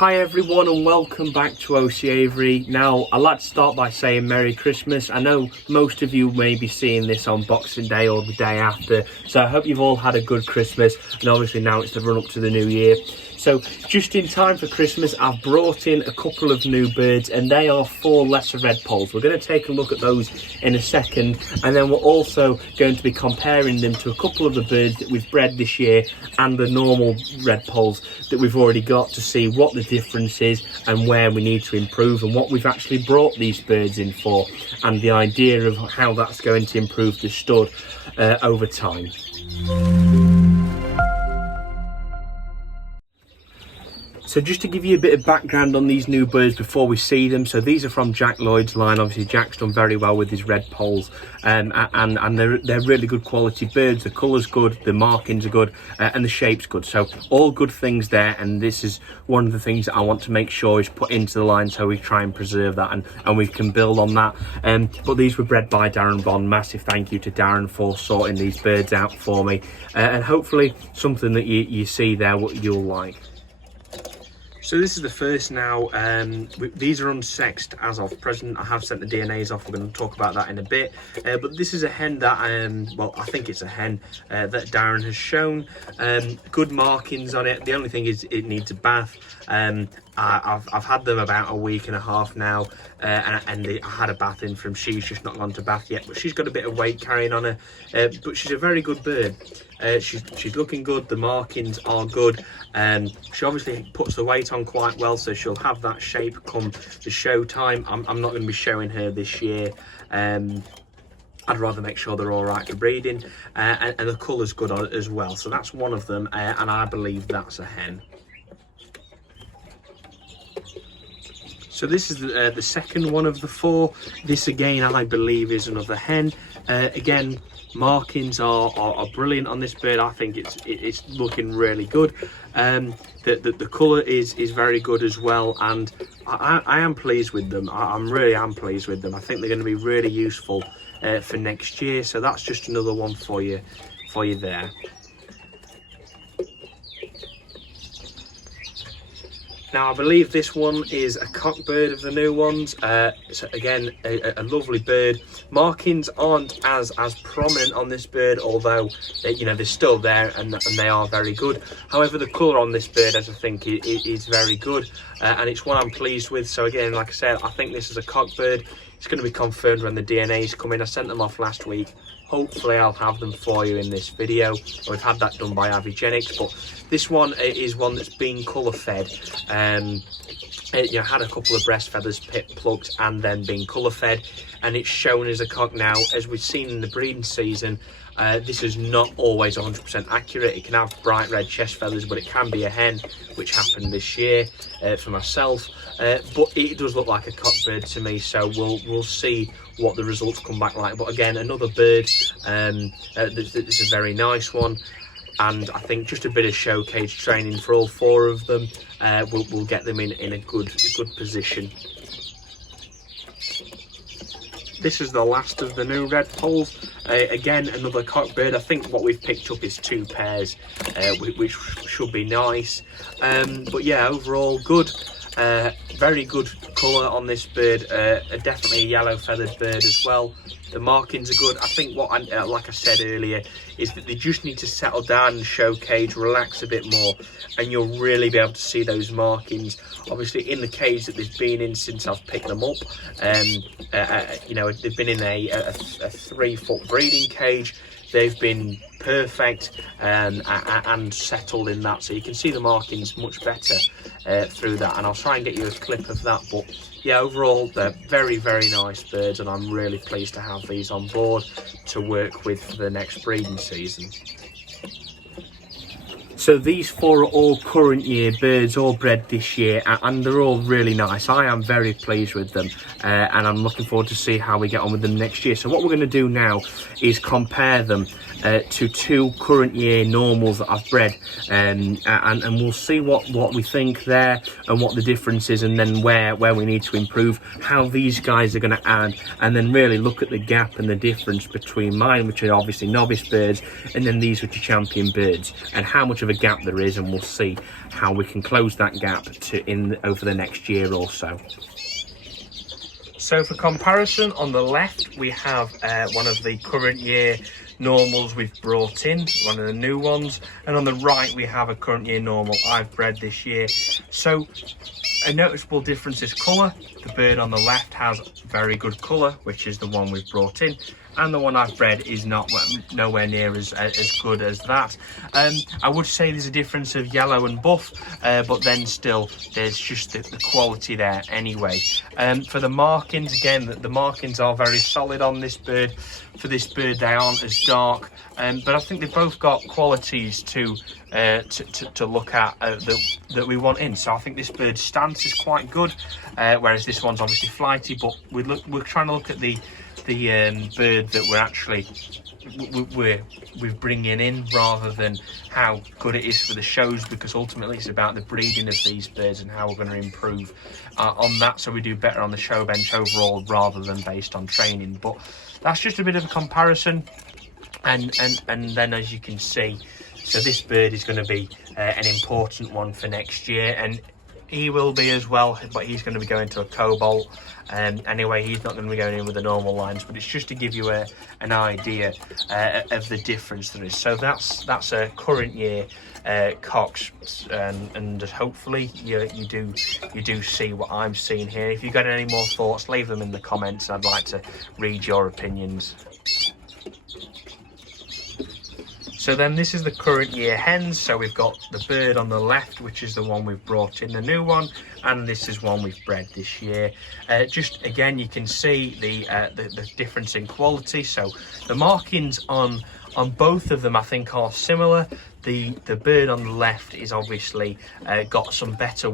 Hi everyone and welcome back to OC Avery. Now, I'd like to start by saying Merry Christmas. I know most of you may be seeing this on Boxing Day or the day after, so I hope you've all had a good Christmas, and obviously now it's the run up to the new year. So just in time for Christmas, I've brought in a couple of new birds, and they are 4 lesser Redpolls. We're going to take a look at those in a second, and then we're also going to be comparing them to a couple of the birds that we've bred this year and the normal Redpolls that we've already got, to see what the difference is and where we need to improve and what we've actually brought these birds in for, and the idea of how that's going to improve the stud over time. So just to give you a bit of background on these new birds before we see them, so these are from Jack Lloyd's line. Obviously Jack's done very well with his Redpolls, and they're really good quality birds. The colour's good, the markings are good, and the shape's good. So all good things there, and this is one of the things that I want to make sure is put into the line, so we try and preserve that and we can build on that. But these were bred by Darren Bond. Massive thank you to Darren for sorting these birds out for me, and hopefully something that you see there what you'll like. So this is the first now. These are unsexed as of present. I have sent the DNAs off. We're going to talk about that in a bit. But this is a hen that, well, I think it's a hen that Darren has shown. Good markings on it. The only thing is it needs a bath. I've had them about a week and a half now, and I had a bath in from. She's just not gone to bath yet, but she's got a bit of weight carrying on her. But she's a very good bird. She's looking good. The markings are good. She obviously puts the weight on quite well, so she'll have that shape come the show time. I'm not going to be showing her this year. I'd rather make sure they're all right for breeding, and the colour's good on it as well. So that's one of them, and I believe that's a hen. So this is the second one of the 4. This again, I believe, is another hen. Again, markings are brilliant on this bird. I think it's looking really good. The colour is very good as well, and I am pleased with them. I really am pleased with them. I think they're going to be really useful for next year. So that's just another one for you there. Now, I believe this one is a cockbird of the new ones. So again, a lovely bird. Markings aren't as prominent on this bird, although they're still there and they are very good. However, the colour on this bird, as I think, is very good, and it's one I'm pleased with. So again, like I said, I think this is a cockbird. It's going to be confirmed when the DNAs come in. I sent them off last week. Hopefully I'll have them for you in this video. We've had that done by Avigenics, but this one is one that's been colour fed. Had a couple of breast feathers plucked and then been colour fed, and it's shown as a cock now. As we've seen in the breeding season, this is not always 100% accurate. It can have bright red chest feathers, but it can be a hen, which happened this year for myself. But it does look like a cockbird to me, so we'll see what the results come back like. But again, another bird that's a very nice one, and I think just a bit of showcase training for all 4 of them will get them in a good position. This is the last of the new Redpolls. Again, another cockbird. I think what we've picked up is 2 pairs, which should be nice. But yeah, overall good. Very good colour on this bird. Definitely a yellow feathered bird as well. The markings are good. I think what like I said earlier, is that they just need to settle down and show cage, relax a bit more, and you'll really be able to see those markings. Obviously, in the cage that they've been in since I've picked them up, they've been in a 3-foot breeding cage. They've been perfect and settled in that, so you can see the markings much better through that, and I'll try and get you a clip of that. But yeah, overall they're very, very nice birds, and I'm really pleased to have these on board to work with for the next breeding season. So these 4 are all current year birds, all bred this year, and they're all really nice. I am very pleased with them, and I'm looking forward to see how we get on with them next year. So what we're going to do now is compare them to 2 current year normals that I've bred, and we'll see what we think there and what the difference is, and then where we need to improve, how these guys are going to add, and then really look at the gap and the difference between mine, which are obviously novice birds, and then these which are champion birds, and how much of of a gap there is, and we'll see how we can close that gap over the next year or so. So for comparison, on the left we have one of the current year normals we've brought in, one of the new ones, and on the right we have a current year normal I've bred this year. So a noticeable difference is colour. The bird on the left has very good colour, which is the one we've brought in, and the one I've bred is nowhere near as good as that. I would say there's a difference of yellow and buff, but then still there's just the quality there anyway. For the markings, again, the markings are very solid on this bird. For this bird, they aren't as dark, but I think they've both got qualities to look at that we want in. So I think this bird's stance is quite good, whereas this one's obviously flighty. But we're trying to look at the bird that we're bringing in, rather than how good it is for the shows, because ultimately it's about the breeding of these birds and how we're going to improve on that, so we do better on the show bench overall rather than based on training. But that's just a bit of a comparison, and then as you can see, so this bird is going to be an important one for next year, and he will be as well, but he's going to be going to a cobalt. Anyway, he's not going to be going in with the normal lines, but it's just to give you an idea of the difference there is. So that's a current year Cox, and hopefully you do see what I'm seeing here. If you've got any more thoughts, leave them in the comments. I'd like to read your opinions. So then this is the current year hens. So we've got the bird on the left, which is the one we've brought in, the new one, and this is one we've bred this year. Just again, you can see the difference in quality. So the markings on both of them, I think, are similar. The bird on the left is obviously got some better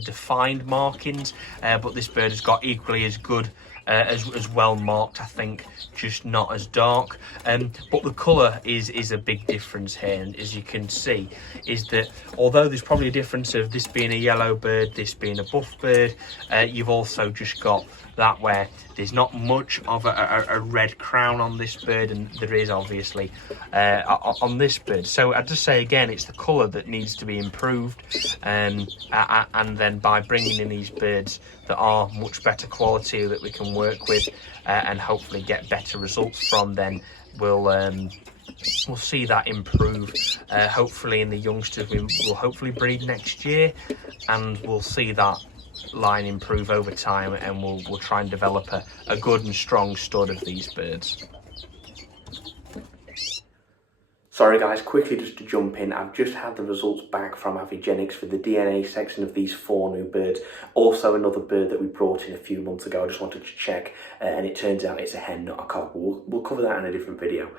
defined markings, but this bird has got equally as good as well marked, I think, just not as dark. But the colour is a big difference here, and as you can see, is that although there's probably a difference of this being a yellow bird, this being a buff bird, you've also just got that where there's not much of a red crown on this bird, and there is obviously on this bird. So I'd just say again, it's the colour that needs to be improved, and then by bringing in these birds that are much better quality that we can work with and hopefully get better results from, then we'll see that improve. Hopefully in the youngsters we will hopefully breed next year, and we'll see that line improve over time, and we'll try and develop a good and strong stud of these birds. Sorry guys, quickly just to jump in, I've just had the results back from Avigenics for the DNA section of these 4 new birds. Also another bird that we brought in a few months ago, I just wanted to check, and it turns out it's a hen, not a cock. We'll cover that in a different video.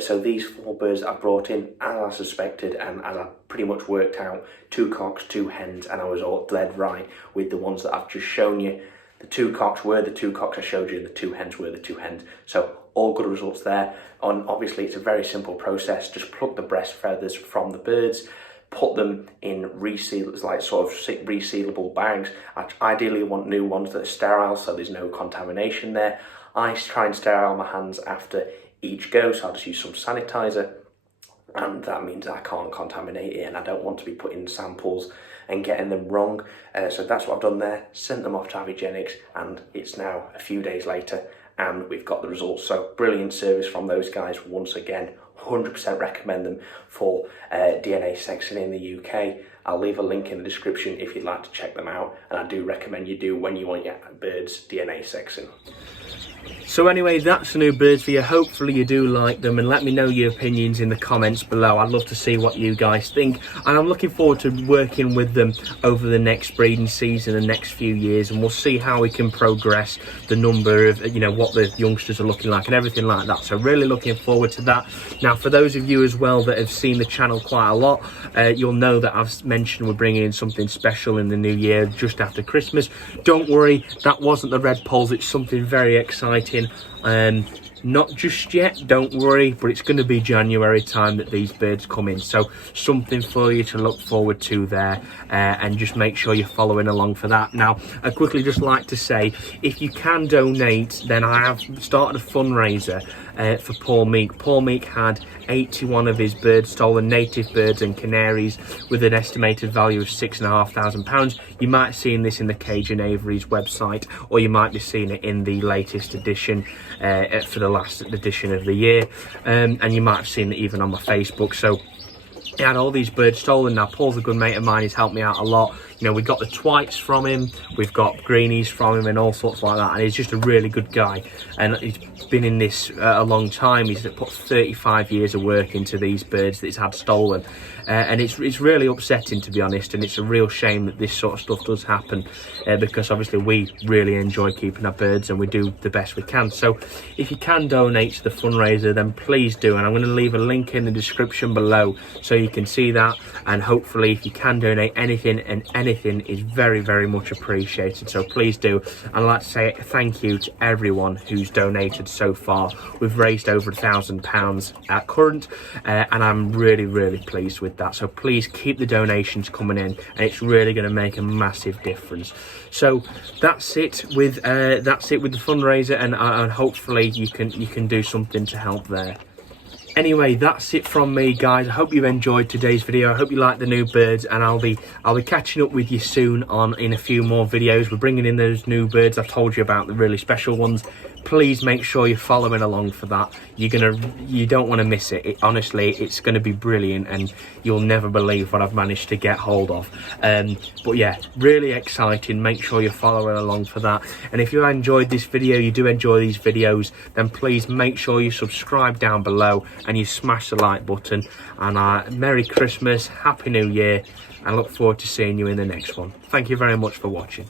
So these 4 birds that I brought in, as I suspected, and as I pretty much worked out, 2 cocks, 2 hens, and I was all dead right with the ones that I've just shown you. The 2 cocks were the 2 cocks I showed you, and the 2 hens were the 2 hens. So all good results there. Obviously it's a very simple process. Just pluck the breast feathers from the birds, put them in resealable bags. I ideally want new ones that are sterile, so there's no contamination there. I try and sterile my hands after each go, so I'll just use some sanitizer, and that means I can't contaminate it, and I don't want to be putting samples and getting them wrong. So that's what I've done there, sent them off to Avigenics, and it's now a few days later and we've got the results. So brilliant service from those guys once again. 100% recommend them for DNA sexing in the UK. I'll leave a link in the description if you'd like to check them out, and I do recommend you do when you want your birds DNA sexing. So anyway, that's the new birds for you. Hopefully you do like them, and let me know your opinions in the comments below. I'd love to see what you guys think, and I'm looking forward to working with them over the next breeding season and next few years, and we'll see how we can progress the number of, what the youngsters are looking like and everything like that. So really looking forward to that. Now, for those of you as well that have seen the channel quite a lot, you'll know that I've mentioned we're bringing in something special in the new year just after Christmas. Don't worry, that wasn't the Redpolls. It's something very exciting. Not just yet, don't worry, but it's going to be January time that these birds come in, so something for you to look forward to there, and just make sure you're following along for that. Now, I'd quickly just like to say, if you can donate, then I have started a fundraiser for Paul Meek. Paul Meek had 81 of his birds stolen, native birds and canaries, with an estimated value of £6,500. You might have seen this in the Cage and Avery's website, or you might be seeing it in the latest edition for the last edition of the year, and you might have seen it even on my Facebook. So he had all these birds stolen. Now, Paul's a good mate of mine. He's helped me out a lot. You know, we got the twites from him, we've got greenies from him and all sorts like that, and he's just a really good guy, and he's been in this a long time. He's put 35 years of work into these birds that he's had stolen, and it's really upsetting, to be honest, and it's a real shame that this sort of stuff does happen, because obviously we really enjoy keeping our birds and we do the best we can. So if you can donate to the fundraiser, then please do, and I'm going to leave a link in the description below so you can see that, and hopefully if you can donate anything, and anything is very, very much appreciated, so please do. And I'd like to say thank you to everyone who's donated so far. We've raised over £1,000 at current, and I'm really, really pleased with that. So please keep the donations coming in, and it's really going to make a massive difference. So that's it with the fundraiser, and hopefully you can do something to help there. Anyway, that's it from me, guys. I hope you enjoyed today's video. I hope you like the new birds, and I'll be catching up with you soon in a few more videos. We're bringing in those new birds. I've told you about the really special ones. Please make sure you're following along for that. You don't want to miss it. Honestly, it's going to be brilliant, and you'll never believe what I've managed to get hold of. But yeah, really exciting. Make sure you're following along for that. And if you enjoyed this video, you do enjoy these videos, then please make sure you subscribe down below and you smash the like button. And Merry Christmas, Happy New Year, and I look forward to seeing you in the next one. Thank you very much for watching.